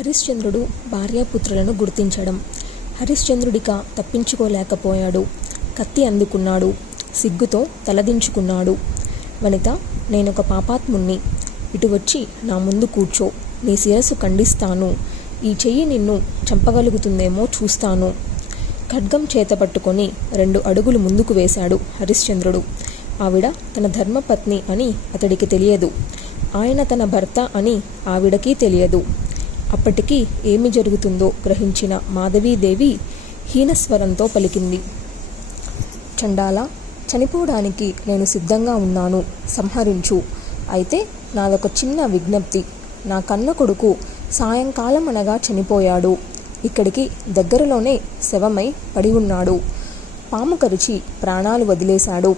హరిశ్చంద్రుడు భార్యాపుత్రులను గుర్తించడం. హరిశ్చంద్రుడిక తప్పించుకోలేకపోయాడు. కత్తి అందుకున్నాడు. సిగ్గుతో తలదించుకున్నాడు. వనిత, నేనొక పాపాత్ముణ్ణి. ఇటు వచ్చి నా ముందు కూర్చో. నీ శిరస్సు ఖండిస్తాను. ఈ చెయ్యి నిన్ను చంపగలుగుతుందేమో చూస్తాను. ఖడ్గం చేతపట్టుకొని 2 అడుగులు ముందుకు వేశాడు హరిశ్చంద్రుడు. ఆవిడ తన ధర్మపత్ని అని అతడికి తెలియదు. ఆయన తన భర్త అని ఆవిడకి తెలియదు. అప్పటికి ఏమి జరుగుతుందో గ్రహించిన మాధవీదేవి హీనస్వరంతో పలికింది. చండాలా, చనిపోవడానికి నేను సిద్ధంగా ఉన్నాను. సంహరించు. అయితే నాదొక చిన్న విజ్ఞప్తి. నా కన్న కొడుకు సాయంకాలం అనగా చనిపోయాడు. ఇక్కడికి దగ్గరలోనే శవమై పడి ఉన్నాడు. పాము కరిచి ప్రాణాలు వదిలేశాడు.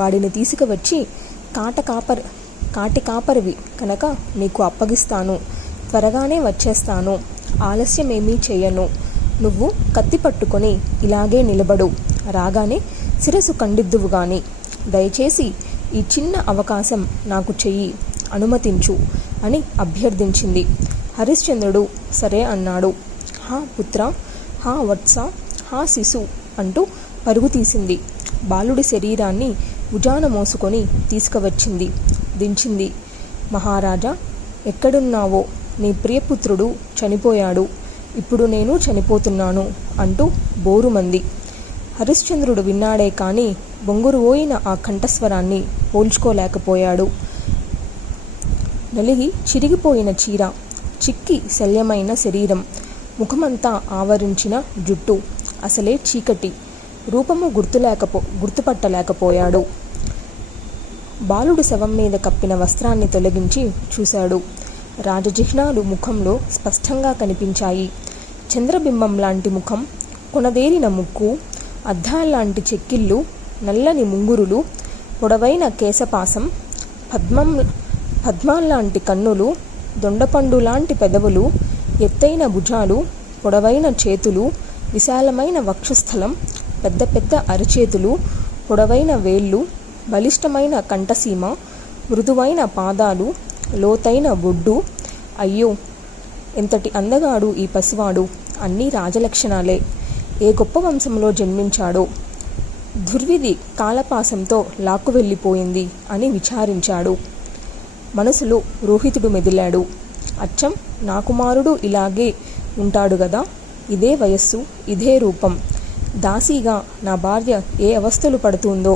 వాడిని తీసుకువచ్చి కాటి కాపరివి కనుక నీకు అప్పగిస్తాను. త్వరగానే వచ్చేస్తాను. ఆలస్యమేమీ చెయ్యను. నువ్వు కత్తి పట్టుకొని ఇలాగే నిలబడు. రాగానే శిరస్సు ఖండిద్దువు గాని. దయచేసి ఈ చిన్న అవకాశం నాకు చెయ్యి. అనుమతించు అని అభ్యర్థించింది. హరిశ్చంద్రుడు సరే అన్నాడు. హా పుత్ర, హా వత్స, హా శిశు అంటూ పరుగు తీసింది. బాలుడి శరీరాన్ని భుజాన మోసుకొని తీసుకువచ్చింది. దించింది. మహారాజా, ఎక్కడున్నావో? నీ ప్రియపుత్రుడు చనిపోయాడు. ఇప్పుడు నేను చనిపోతున్నాను అంటూ బోరుమంది. హరిశ్చంద్రుడు విన్నాడే కానీ బొంగురుపోయిన ఆ కంఠస్వరాన్ని పోల్చుకోలేకపోయాడు. నలిగి చిరిగిపోయిన చీర, చిక్కి శల్యమైన శరీరం, ముఖమంతా ఆవరించిన జుట్టు, అసలే చీకటి. రూపము గుర్తుపట్టలేకపోయాడు. బాలుడు శవం మీద కప్పిన వస్త్రాన్ని తొలగించి చూశాడు. రాజచిహ్నాలు ముఖంలో స్పష్టంగా కనిపించాయి. చంద్రబింబం లాంటి ముఖం, కొనదేలిన ముక్కు, అద్దాల్లాంటి చెక్కిళ్ళు, నల్లని ముంగురులు, పొడవైన కేశపాసం, పద్మాల్లాంటి కన్నులు, దొండపండు లాంటి పెదవులు, ఎత్తైన భుజాలు, పొడవైన చేతులు, విశాలమైన వక్షస్థలం, పెద్ద పెద్ద అరచేతులు, పొడవైన వేళ్ళు, బలిష్టమైన కంఠసీమ, మృదువైన పాదాలు, లోతైన బొడ్డు. అయ్యో, ఎంతటి అందగాడు ఈ పసివాడు! అన్నీ రాజలక్షణాలే. ఏ గొప్ప వంశంలో జన్మించాడో! దుర్విధి కాలపాసంతో లాక్కు వెళ్ళిపోయింది అని విచారించాడు. మనసులో రోహితుడు మెదిలాడు. అచ్చం నా కుమారుడు ఇలాగే ఉంటాడు గదా! ఇదే వయస్సు, ఇదే రూపం. దాసీగా నా భార్య ఏ అవస్థలు పడుతుందో,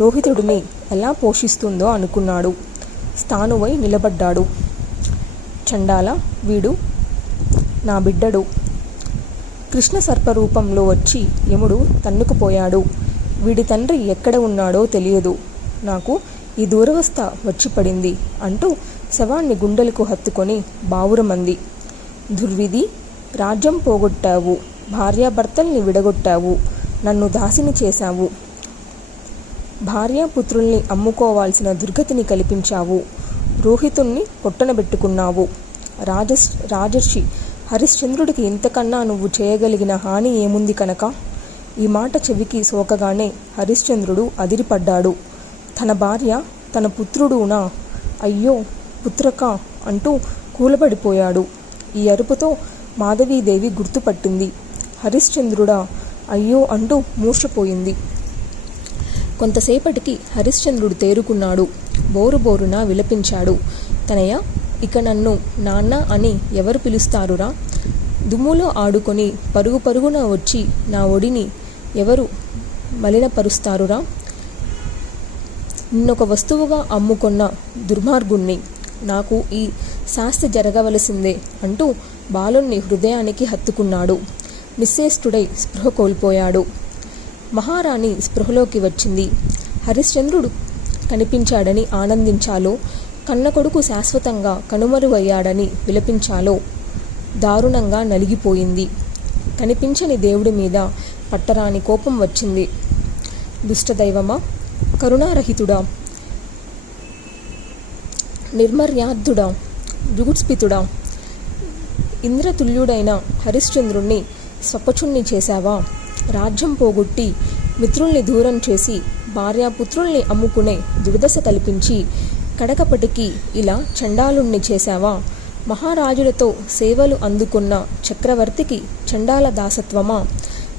రోహితుడిని ఎలా పోషిస్తుందో అనుకున్నాడు. స్థానువై నిలబడ్డాడు. చండాల, వీడు నా బిడ్డడు. కృష్ణ సర్పరూపంలో వచ్చి యముడు తన్నుకుపోయాడు. వీడి తండ్రి ఎక్కడ ఉన్నాడో తెలియదు. నాకు ఈ దూరవస్థ వచ్చి పడింది అంటూ శవాన్ని గుండెలకు హత్తుకొని బావురమంది. దుర్విధి, రాజ్యం పోగొట్టావు, భార్యాభర్తల్ని విడగొట్టావు, నన్ను దాసిని చేశావు, భార్యాపుత్రుల్ని అమ్ముకోవాల్సిన దుర్గతిని కల్పించావు, రోహితుణ్ణి పొట్టనబెట్టుకున్నావు. రాజర్షి హరిశ్చంద్రుడికి ఇంతకన్నా నువ్వు చేయగలిగిన హాని ఏముంది కనుక? ఈ మాట చెవికి సోకగానే హరిశ్చంద్రుడు అదిరిపడ్డాడు. తన భార్య, తన పుత్రుడునా? అయ్యో పుత్రక అంటూ కూలబడిపోయాడు. ఈ అరుపుతో మాధవీదేవి గుర్తుపట్టింది. హరిశ్చంద్రుడా అయ్యో అంటూ మూర్ఛపోయింది. కొంతసేపటికి హరిశ్చంద్రుడు తేరుకున్నాడు. బోరుబోరున విలపించాడు. తనయ, ఇక నన్ను నాన్న అని ఎవరు పిలుస్తారురా? దుమ్ములో ఆడుకొని పరుగు పరుగున వచ్చి నా ఒడిని ఎవరు మలినపరుస్తారురా? నిన్నొక వస్తువుగా అమ్ముకొన్న దుర్మార్గుణ్ణి. నాకు ఈ శాస్తి జరగవలసిందే అంటూ బాలుణ్ణి హృదయానికి హత్తుకున్నాడు. నిశ్చేష్టుడై స్పృహ కోల్పోయాడు. మహారాణి స్పృహలోకి వచ్చింది. హరిశ్చంద్రుడు కనిపించాడని ఆనందించాలో, కన్న కొడుకు శాశ్వతంగా కనుమరుగయ్యాడని విలపించాలో దారుణంగా నలిగిపోయింది. కనిపించని దేవుడి మీద పట్టరాని కోపం వచ్చింది. దుష్టదైవమా, కరుణారహితుడా, నిర్మర్యార్థుడా, జుగుప్సితుడా, ఇంద్రతుల్యుడైన హరిశ్చంద్రుణ్ణి స్వపచుణ్ణి చేశావా? రాజ్యం పోగొట్టి మిత్రుల్ని దూరం చేసి భార్యాపుత్రుల్ని అమ్ముకునే దుర్దశ కల్పించి కడకపటికి ఇలా చండాలుణ్ణి చేశావా? మహారాజులతో సేవలు అందుకున్న చక్రవర్తికి చండాల దాసత్వమా?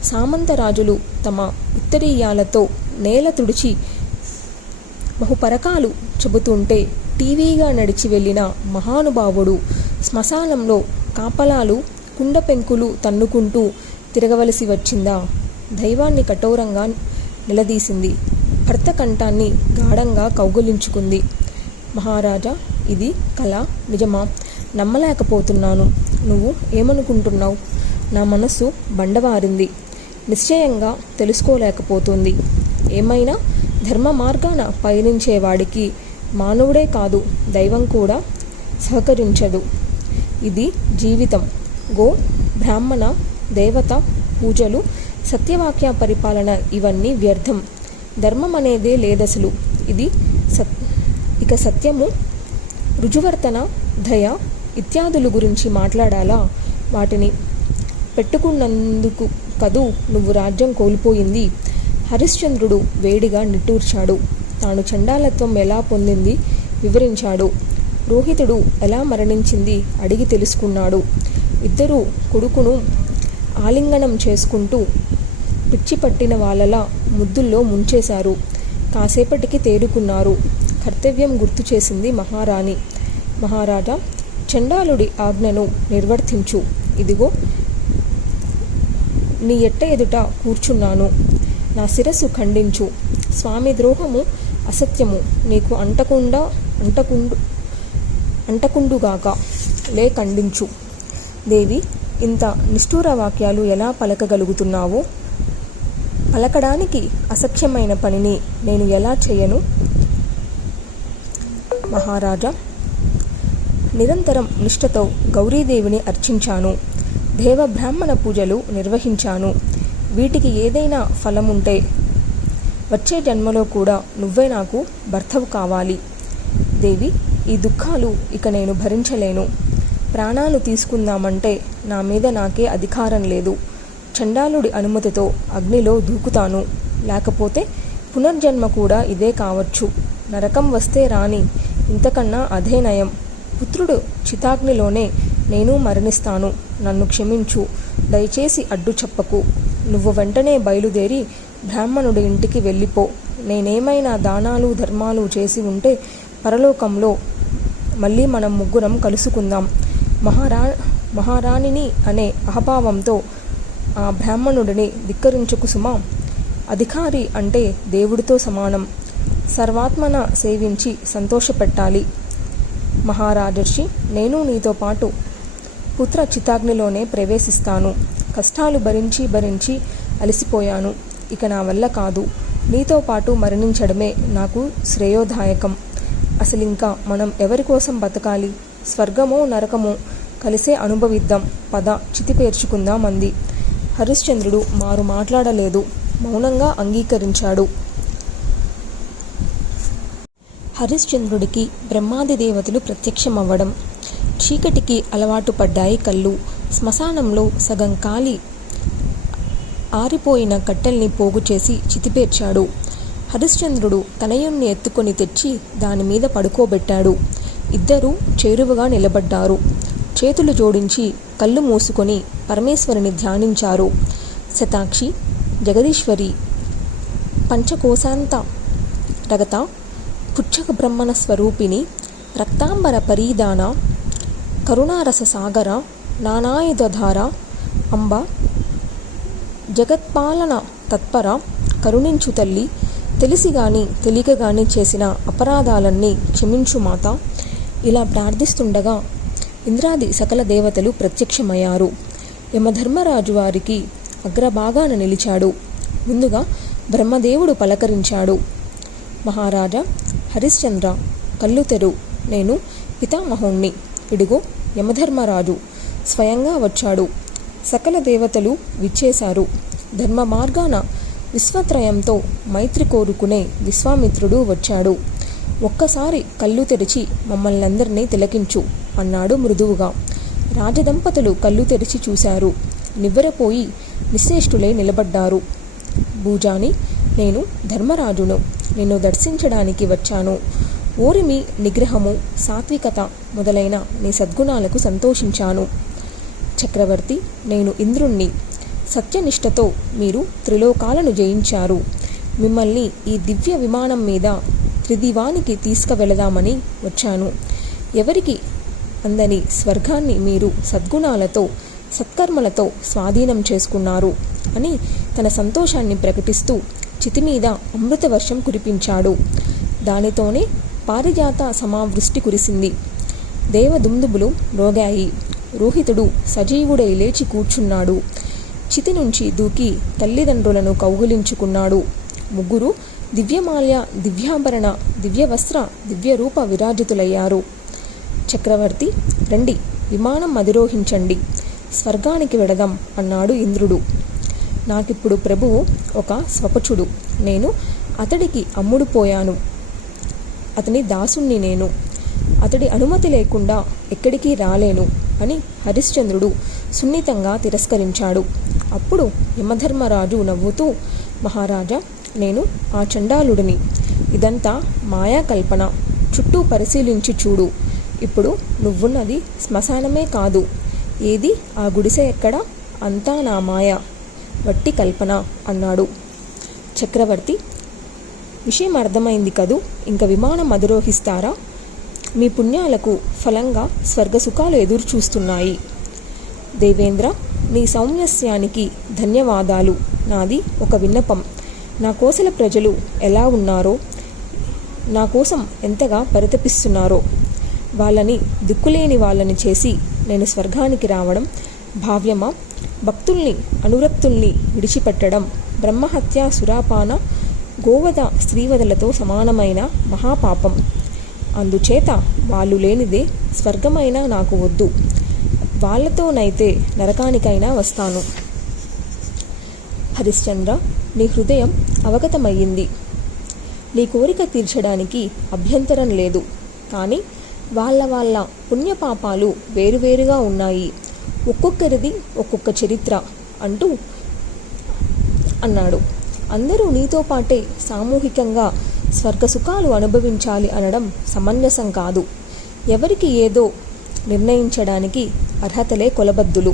సామంతరాజులు తమ ఉత్తరీయాలతో నేల తుడిచి బహుపరకాలు చెబుతుంటే టీవీగా నడిచి వెళ్ళిన మహానుభావుడు శ్మశానంలో కాపలాలు కుండ పెంకులు తన్నుకుంటూ తిరగవలసి వచ్చిందా? దైవాన్ని కఠోరంగా నిలదీసింది. భర్త కంఠాన్ని గాఢంగా కౌగులించుకుంది. మహారాజా, ఇది కళ నిజమా? నమ్మలేకపోతున్నాను. నువ్వు ఏమనుకుంటున్నావు? నా మనస్సు బండవారింది. నిశ్చయంగా తెలుసుకోలేకపోతుంది. ఏమైనా ధర్మ మార్గాన పయనించేవాడికి మానవుడే కాదు, దైవం కూడా సహకరించదు. ఇది జీవితం. గో బ్రాహ్మణ దేవత పూజలు, సత్యవాక్య పరిపాలన ఇవన్నీ వ్యర్థం. ధర్మం అనేదే లేదసలు. ఇది ఇక సత్యము, రుజువర్తన, దయ ఇత్యాదులు గురించి మాట్లాడాలా? వాటిని పెట్టుకున్నందుకు కదూ నువ్వు రాజ్యం కోల్పోయింది. హరిశ్చంద్రుడు వేడిగా నిట్టూర్చాడు. తాను చండాలత్వం ఎలా పొందింది వివరించాడు. రోహితుడు ఎలా మరణించింది అడిగి తెలుసుకున్నాడు. ఇద్దరూ కొడుకును ఆలింగనం చేసుకుంటూ పిచ్చి పట్టిన వాళ్ళలా ముద్దుల్లో ముంచేశారు. కాసేపటికి తేరుకున్నారు. కర్తవ్యం గుర్తు చేసింది మహారాణి. మహారాజా, చండాలుడి ఆజ్ఞను నిర్వర్తించు. ఇదిగో నీ ఎట్ట ఎదుట కూర్చున్నాను. నా శిరస్సు ఖండించు. స్వామి ద్రోహము అసత్యము నీకు అంటకుండుగాక. లే ఖండించు. దేవి, ఇంత నిష్ఠూర వాక్యాలు ఎలా పలకగలుగుతున్నావో? పలకడానికి అసఖ్యమైన పనిని నేను ఎలా చేయను? మహారాజా, నిరంతరం నిష్ఠతో గౌరీదేవిని అర్చించాను. దేవబ్రాహ్మణ పూజలు నిర్వహించాను. వీటికి ఏదైనా ఫలముంటే వచ్చే జన్మలో కూడా నువ్వే నాకు భర్తవు కావాలి. దేవి, ఈ దుఃఖాలు ఇక నేను భరించలేను. ప్రాణాలు తీసుకుందామంటే నా మీద నాకే అధికారం లేదు. చండాలుడి అనుమతితో అగ్నిలో దూకుతాను. లేకపోతే పునర్జన్మ కూడా ఇదే కావచ్చు. నరకం వస్తే రాని, ఇంతకన్నా అదే నయం. పుత్రుడు చితాగ్నిలోనే నేను మరణిస్తాను. నన్ను క్షమించు. దయచేసి అడ్డు చెప్పకు. నువ్వు వెంటనే బయలుదేరి బ్రాహ్మణుడి ఇంటికి వెళ్ళిపో. నేనేమైనా దానాలు ధర్మాలు చేసి ఉంటే పరలోకంలో మళ్ళీ మనం ముగ్గురం కలుసుకుందాం. మహారాణిని అనే అహభావంతో ఆ బ్రాహ్మణుడిని ధిక్కరించుకు సుమా. అధికారి అంటే దేవుడితో సమానం. సర్వాత్మన సేవించి సంతోషపెట్టాలి. మహారాజర్షి, నేను నీతో పాటు పుత్ర చితాగ్నిలోనే ప్రవేశిస్తాను. కష్టాలు భరించి భరించి అలసిపోయాను. ఇక నా వల్ల కాదు. నీతో పాటు మరణించడమే నాకు శ్రేయోదాయకం. అసలింకా మనం ఎవరి కోసం బతకాలి? స్వర్గమో నరకమో కలిసే అనుభవిద్దాం. పద, చితి పేర్చుకుందాం అంది. హరిశ్చంద్రుడు మారు మాట్లాడలేదు. మౌనంగా అంగీకరించాడు. హరిశ్చంద్రుడికి బ్రహ్మాది దేవతలు ప్రత్యక్షమవ్వడం, చీకటికి అలవాటు పడ్డాయి కళ్ళు. శ్మశానంలో సగం కాలి ఆరిపోయిన కట్టెల్ని పోగు చేసి చితిపేర్చాడు. హరిశ్చంద్రుడు తనయుణ్ణి ఎత్తుకొని తెచ్చి దానిమీద పడుకోబెట్టాడు. ఇద్దరూ చేరువగా నిలబడ్డారు. చేతులు జోడించి కళ్ళు మూసుకొని పరమేశ్వరుని ధ్యానించారు. శతాక్షి, జగదీశ్వరి, పంచకోశాంత రగత, పుచ్చక బ్రహ్మణ స్వరూపిణి, రక్తాంబర పరీదాన, కరుణారస సాగర, నానాయుధధార, అంబ, జగత్పాలన తత్పర, కరుణించు తల్లి. తెలిసిగాని తెలియకగాని చేసిన అపరాధాలన్నీ క్షమించు మాత. ఇలా ప్రార్థిస్తుండగా ఇంద్రాది సకల దేవతలు ప్రత్యక్షమయ్యారు. యమధర్మరాజు వారికి అగ్రభాగాన నిలిచాడు. ముందుగా బ్రహ్మదేవుడు పలకరించాడు. మహారాజా, హరిశ్చంద్ర, కళ్ళు తెరు. నేను పితామహుణ్ణి. ఇడుగో యమధర్మరాజు స్వయంగా వచ్చాడు. సకల దేవతలు విచ్చేశారు. ధర్మ మార్గాన విశ్వత్రయంతో మైత్రి కోరుకునే విశ్వామిత్రుడు వచ్చాడు. ఒక్కసారి కళ్ళు తెరిచి మమ్మల్నందరినీ తిలకించు అన్నాడు మృదువుగా. రాజదంపతులు కళ్ళు తెరిచి చూశారు. నివ్వెరపోయి నిశ్చేష్టులై నిలబడ్డారు. భూజాని, నేను ధర్మరాజును. నిన్ను దర్శించడానికి వచ్చాను. ఓరిమి, నిగ్రహము, సాత్వికత మొదలైన నీ సద్గుణాలకు సంతోషించాను. చక్రవర్తి, నేను ఇంద్రుణ్ణి. సత్యనిష్టతో మీరు త్రిలోకాలను జయించారు. మిమ్మల్ని ఈ దివ్య విమానం మీద త్రిదివానికి తీసుకువెళదామని వచ్చాను. ఎవరికి అందని స్వర్గాన్ని మీరు సద్గుణాలతో, సత్కర్మలతో స్వాధీనం చేసుకున్నారు అని తన సంతోషాన్ని ప్రకటిస్తూ చితిమీద అమృతవర్షం కురిపించాడు. దానితోనే పారిజాత సమావృష్టి కురిసింది. దేవదుందుబులు మ్రోగాయి. రోహితుడు సజీవుడై లేచి కూర్చున్నాడు. చితి నుంచి దూకి తల్లిదండ్రులను కౌగిలించుకున్నాడు. ముగ్గురు దివ్యమాల్య, దివ్యాభరణ, దివ్యవస్త్ర, దివ్యరూప విరాజితులయ్యారు. చక్రవర్తి, రండి, విమానం అధిరోహించండి, స్వర్గానికి వెడదాం అన్నాడు ఇంద్రుడు. నాకిప్పుడు ప్రభువు ఒక స్వపచుడు. నేను అతడికి అమ్ముడుపోయాను. అతని దాసుణ్ణి నేను. అతడి అనుమతి లేకుండా ఎక్కడికి రాలేను అని హరిశ్చంద్రుడు సున్నితంగా తిరస్కరించాడు. అప్పుడు యమధర్మరాజు నవ్వుతూ, మహారాజా, నేను ఆ చండాలుడిని. ఇదంతా మాయాకల్పన. చుట్టూ పరిశీలించి చూడు. ఇప్పుడు నువ్వున్నది శ్మశానమే కాదు. ఏది ఆ గుడిసె ఎక్కడా? అంతా నా మాయ, వట్టి కల్పన అన్నాడు. చక్రవర్తి, విషయం అర్థమైంది కదూ. ఇంక విమానం అధిరోహిస్తారా? మీ పుణ్యాలకు ఫలంగా స్వర్గసుఖాలు ఎదురు చూస్తున్నాయి. దేవేంద్ర, నీ సౌమ్యస్యానికి ధన్యవాదాలు. నాది ఒక విన్నపం. నా కోసల ప్రజలు ఎలా ఉన్నారో, నా కోసం ఎంతగా పరితపిస్తున్నారో, వాళ్ళని దిక్కులేని వాళ్ళని చేసి నేను స్వర్గానికి రావడం భావ్యమా? భక్తుల్ని, అనురక్తుల్ని విడిచిపెట్టడం బ్రహ్మహత్య, సురాపాన, గోవధ, స్త్రీవధలతో సమానమైన మహాపాపం. అందుచేత వాళ్ళు లేనిదే స్వర్గమైనా నాకు వద్దు. వాళ్ళతోనైతే నరకానికైనా వస్తాను. హరిశ్చంద్ర, నీ హృదయం అవగతమయ్యింది. నీ కోరిక తీర్చడానికి అభ్యంతరం లేదు. కానీ వాళ్ళ పుణ్యపాపాలు వేరువేరుగా ఉన్నాయి. ఒక్కొక్కరిది ఒక్కొక్క చరిత్ర అంటూ అన్నాడు. అందరూ నీతో పాటే సామూహికంగా స్వర్గసుఖాలు అనుభవించాలి అనడం సమంజసం కాదు. ఎవరికి ఏదో నిర్ణయించడానికి అర్హతలే కొలబద్దులు.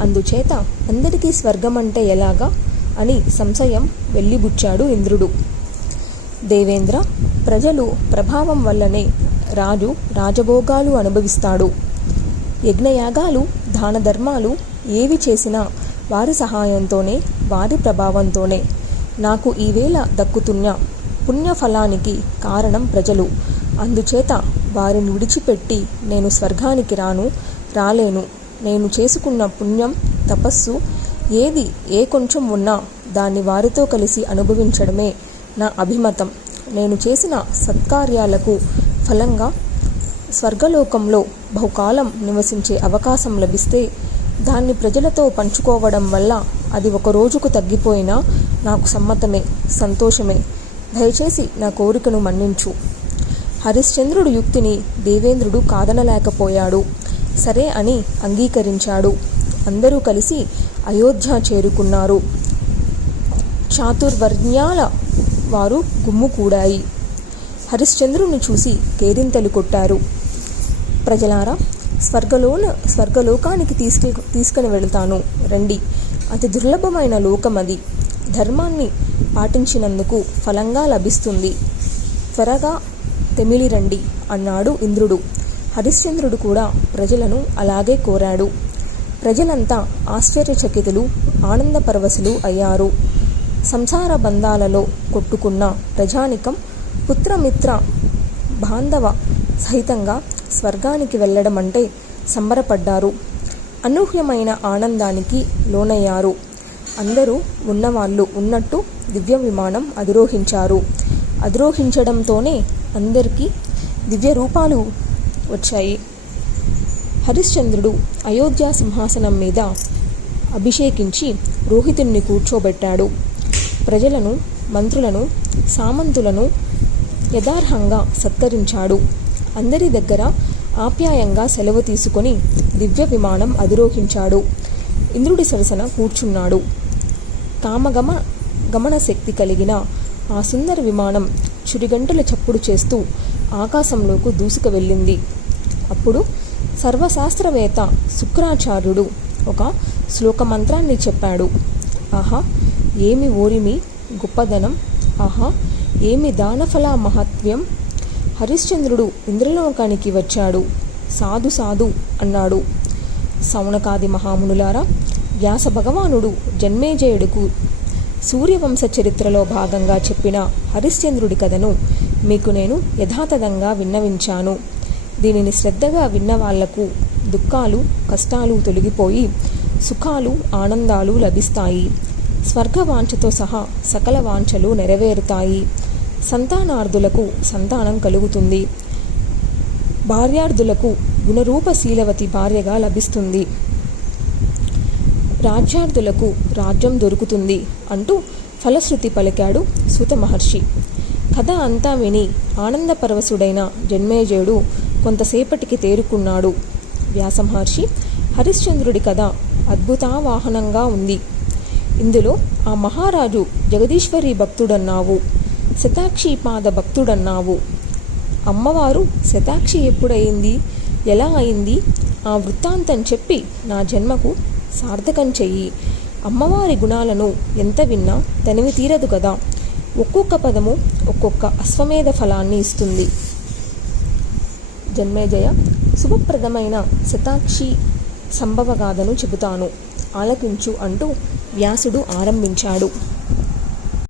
అందుచేత అందరికీ స్వర్గమంటే ఎలాగా అని సంశయం వెల్లిబుచ్చాడు ఇంద్రుడు. దేవేంద్ర, ప్రజలు ప్రభావం వల్లనే రాజు రాజభోగాలు అనుభవిస్తాడు. యజ్ఞయాగాలు, దాన ధర్మాలు ఏవి చేసినా వారి సహాయంతోనే, వారి ప్రభావంతోనే. నాకు ఈవేళ దక్కుతున్న పుణ్యఫలానికి కారణం ప్రజలు. అందుచేత వారిని విడిచిపెట్టి నేను స్వర్గానికి రాలేను. నేను చేసుకున్న పుణ్యం, తపస్సు ఏది ఏ కొంచెం ఉన్నా దాన్ని వారితో కలిసి అనుభవించడమే నా అభిమతం. నేను చేసిన సత్కార్యాలకు ఫలంగా స్వర్గలోకంలో బహుకాలం నివసించే అవకాశం లభిస్తే దాన్ని ప్రజలతో పంచుకోవడం వల్ల అది ఒక రోజుకు తగ్గిపోయినా నాకు సమ్మతమే, సంతోషమే. దయచేసి నా కోరికను మన్నించు. హరిశ్చంద్రుడు యుక్తిని దేవేంద్రుడు కాదనలేకపోయాడు. సరే అని అంగీకరించాడు. అందరూ కలిసి అయోధ్య చేరుకున్నారు. చాతుర్వర్ణ్యాల వారు గుమ్ము కూడాయి. హరిశ్చంద్రుని చూసి కేరింతలు కొట్టారు. ప్రజలారా, స్వర్గలోకానికి తీసుకుని వెళతాను, రండి. అతి దుర్లభమైన లోకమది. ధర్మాన్ని పాటించినందుకు ఫలంగా లభిస్తుంది. త్వరగా తెమిలిరండి అన్నాడు ఇంద్రుడు. హరిశ్చంద్రుడు కూడా ప్రజలను అలాగే కోరాడు. ప్రజలంతా ఆశ్చర్యచకితులు, ఆనందపరవశులు అయ్యారు. సంసార బంధాలలో కొట్టుకున్న ప్రజానికం పుత్రమిత్ర బాంధవ సహితంగా స్వర్గానికి వెళ్ళడం అంటే సంబరపడ్డారు. అనూహ్యమైన ఆనందానికి లోనయ్యారు. అందరూ ఉన్నవాళ్ళు ఉన్నట్టు దివ్య విమానం అధిరోహించారు. అధిరోహించడంతోనే అందరికీ దివ్య రూపాలు వచ్చాయి. హరిశ్చంద్రుడు అయోధ్య సింహాసనం మీద అభిషేకించి రోహితుణ్ణి కూర్చోబెట్టాడు. ప్రజలను, మంత్రులను, సామంతులను యథార్హంగా సత్కరించాడు. అందరి దగ్గర ఆప్యాయంగా సెలవు తీసుకొని దివ్య విమానం అధిరోహించాడు. ఇంద్రుడి సరసన కూర్చున్నాడు. గమన శక్తి కలిగిన ఆ సుందర విమానం చురిగంటల చప్పుడు చేస్తూ ఆకాశంలోకి దూసుకు వెళ్ళింది. అప్పుడు సర్వశాస్త్రవేత్త శుక్రాచార్యుడు ఒక శ్లోకమంత్రాన్ని చెప్పాడు. ఆహా, ఏమి ఓరిమి గొప్పదనం! ఆహా, ఏమి దానఫల మహత్వ్యం! హరిశ్చంద్రుడు ఇంద్రలోకానికి వచ్చాడు. సాధు సాధు అన్నాడు. సౌనకాది మహామునులారా, వ్యాస భగవానుడు జన్మేజయుడుకు సూర్యవంశ చరిత్రలో భాగంగా చెప్పిన హరిశ్చంద్రుడి కథను మీకు నేను యథాతథంగా విన్నవించాను. దీనిని శ్రద్ధగా విన్న వాళ్లకు దుఃఖాలు కష్టాలు తొలగిపోయి సుఖాలు ఆనందాలు లభిస్తాయి. స్వర్గవాంఛతో సహా సకల వాంఛలు నెరవేరుతాయి. సంతానార్థులకు సంతానం కలుగుతుంది. భార్యార్థులకు గుణరూపశీలవతి భార్యగా లభిస్తుంది. రాజ్యార్థులకు రాజ్యం దొరుకుతుంది అంటూ ఫలశ్రుతి పలికాడు సూత మహర్షి. కథ అంతా విని ఆనందపరవశుడైన జన్మేజయుడు కొంతసేపటికి తేరుకున్నాడు. వ్యాసమహర్షి, హరిశ్చంద్రుడి కథ అద్భుతావాహనంగా ఉంది. ఇందులో ఆ మహారాజు జగదీశ్వరి భక్తుడన్నావు, శతాక్షిపాద భక్తుడన్నావు. అమ్మవారు శతాక్షి ఎప్పుడయింది, ఎలా అయింది, ఆ వృత్తాంతం చెప్పి నా జన్మకు సార్థకం చెయ్యి. అమ్మవారి గుణాలను ఎంత విన్నా తనివి తీరదు కదా. ఒక్కొక్క పదము ఒక్కొక్క అశ్వమేధ ఫలాన్ని ఇస్తుంది. జన్మేజయ, శుభప్రదమైన శతాక్షి సంభవగాథను చెబుతాను, ఆలకించు అంటూ వ్యాసుడు ఆరంభించాడు.